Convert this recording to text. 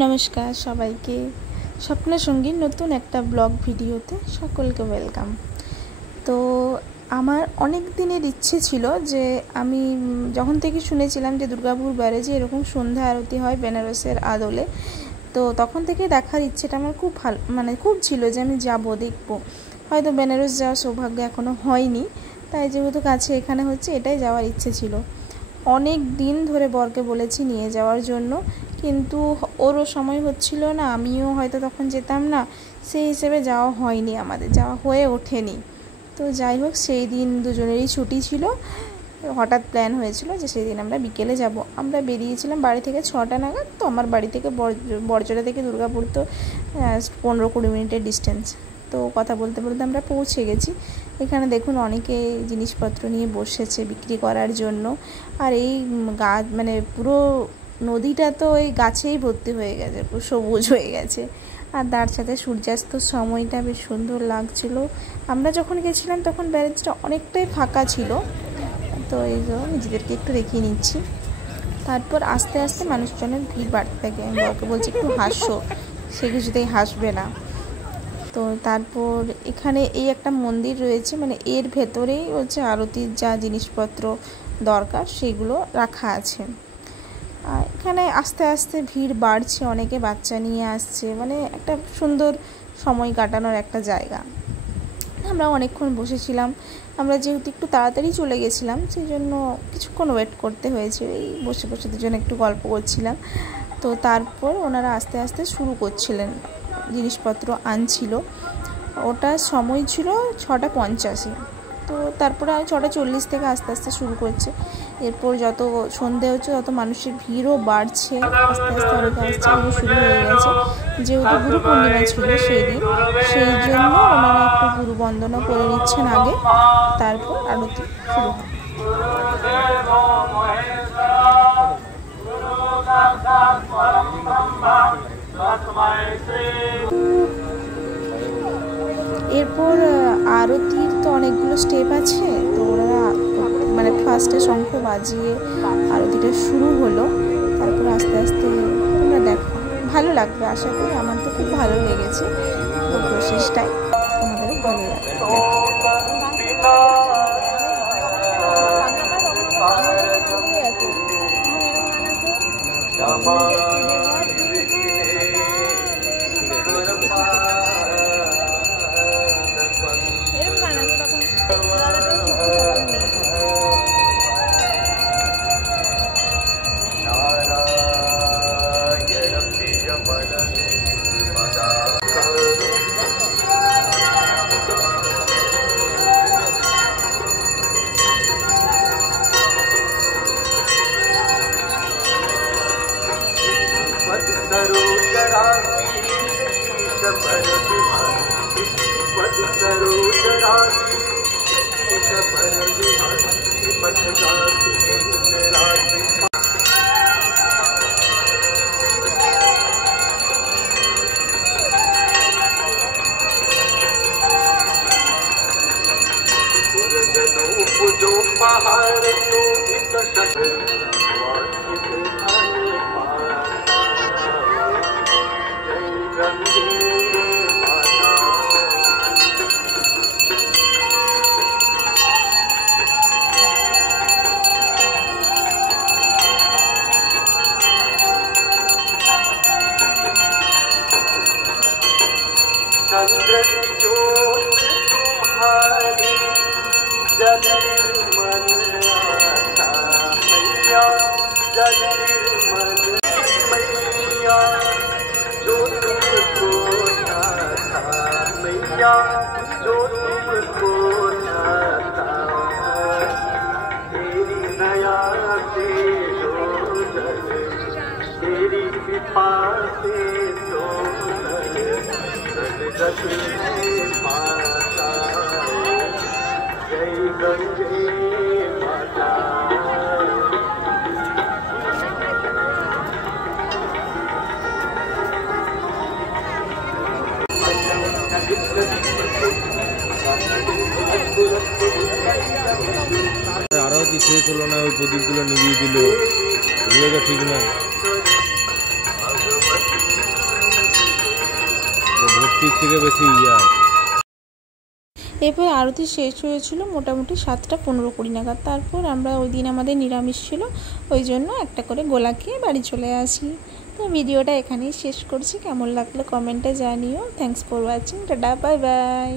নমস্কার সবাইকে, স্বপ্নের সঙ্গী নতুন একটা ব্লগ ভিডিওতে সকলকে ওয়েলকাম। তো আমার অনেক দিনের ইচ্ছে ছিল যে আমি যখন থেকে শুনেছিলাম যে দুর্গাপুর ব্যারেজে এরকম সন্ধ্যা আরতি হয় বেনারসের আদলে, তো তখন থেকে দেখার ইচ্ছেটা আমার খুব ভালো খুব ছিল যে আমি যাব, দেখব। হয়তো বেনারস যাওয়ার সৌভাগ্য এখনও হয়নি, তাই যেহেতু কাছে এখানে হচ্ছে এটাই যাওয়ার ইচ্ছে ছিল। অনেক দিন ধরে বরকে বলেছি নিয়ে যাওয়ার জন্য, কিন্তু ওরও সময় হচ্ছিল না, আমিও হয়তো তখন যেতাম না, সেই হিসেবে যাওয়া হয়নি, আমাদের যাওয়া হয়ে ওঠেনি। তো যাই হোক, সেই দিন দুজনেরই ছুটি ছিল, হঠাৎ প্ল্যান হয়েছিল যে সেই দিন আমরা বিকেলে যাব। আমরা বেরিয়েছিলাম বাড়ি থেকে 6টা নাগাদ। তো আমার বাড়ি থেকে বড়জোড়া থেকে দুর্গাপুর তো 15-20 মিনিটের ডিস্টেন্স। তো কথা বলতে বলতে আমরা পৌঁছে গেছি। এখানে দেখুন অনেকে জিনিসপত্র নিয়ে বসেছে বিক্রি করার জন্য। আর এই গাছ পুরো নদীটা তো এই গাছেই ভর্তি হয়ে গেছে, পুরো সবুজ হয়ে গেছে। আর তার সাথে সূর্যাস্তর সময়টা বেশ সুন্দর লাগছিল। আমরা যখন গেছিলাম তখন ব্যারেজটা অনেকটাই ফাঁকা ছিল। তো এই যে নিজেদেরকে একটু দেখিয়ে নিচ্ছি। তারপর আস্তে আস্তে মানুষজনের ভিড় বাড়তে থাকে। আমি বরকে বলছি একটু হাসো, সে কিছুতেই হাসবে না। তো তারপর এখানে এই একটা মন্দির রয়েছে, এর ভেতরেই হচ্ছে আরতির যা জিনিসপত্র দরকার সেগুলো রাখা আছে। আর এখানে আস্তে আস্তে ভিড় বাড়ছে, অনেকে বাচ্চা নিয়ে আসছে, একটা সুন্দর সময় কাটানোর একটা জায়গা। আমরা অনেকক্ষণ বসেছিলাম। আমরা যেহেতু একটু তাড়াতাড়ি চলে গেছিলাম, সেই জন্য কিছুক্ষণ ওয়েট করতে হয়েছে। এই বসে বসে দুজনে একটু গল্প করছিলাম। তো তারপর ওনারা আস্তে আস্তে শুরু করছিলেন, জিনিসপত্র আনছিল। ওটা সময় ছিল 6:50। তো তারপরে 6:40 থেকে আস্তে আস্তে শুরু করছে। এরপর যত সন্ধে হচ্ছে তত মানুষের ভিড়ও বাড়ছে, আস্তে আস্তে অনেকে আসছে, শুরু হয়ে গেছে। যেহেতু গুরু পূর্ণিমা ছিল সেই দিন, সেই জন্য ওনারা একটু গুরু বন্দনা করে নিচ্ছেন আগে, তারপর আরতি শুরু হয়। এরপর আরতির তো অনেকগুলো স্টেপ আছে। তো ওরা ফার্স্টে শঙ্খ বাজিয়ে আরতিটা শুরু হলো। তারপর আস্তে আস্তে তোমরা দেখো, ভালো লাগবে আশা করি। আমার তো খুব ভালো লেগেছে, প্রসেসটাই তোমাদেরও ভালো লাগবে। আরতি শেষ হলো না, ওই প্রদীপগুলো নিভিয়ে দিল, এগুলো তো ঠিক না। আরতির থেকে বেশি আছে। এরপর আরতি শেষ হয়েছিল মোটামুটি 7:15-20 নাগাদ। তারপর আমরা ওই দিন আমাদের নিরামিষ ছিল, ওই জন্য একটা করে গোলা খেয়ে বাড়ি চলে আসি। তো ভিডিওটা এখানেই শেষ করছি। কেমন লাগলো কমেন্টে জানিও। Thanks for watching. Tata, bye bye.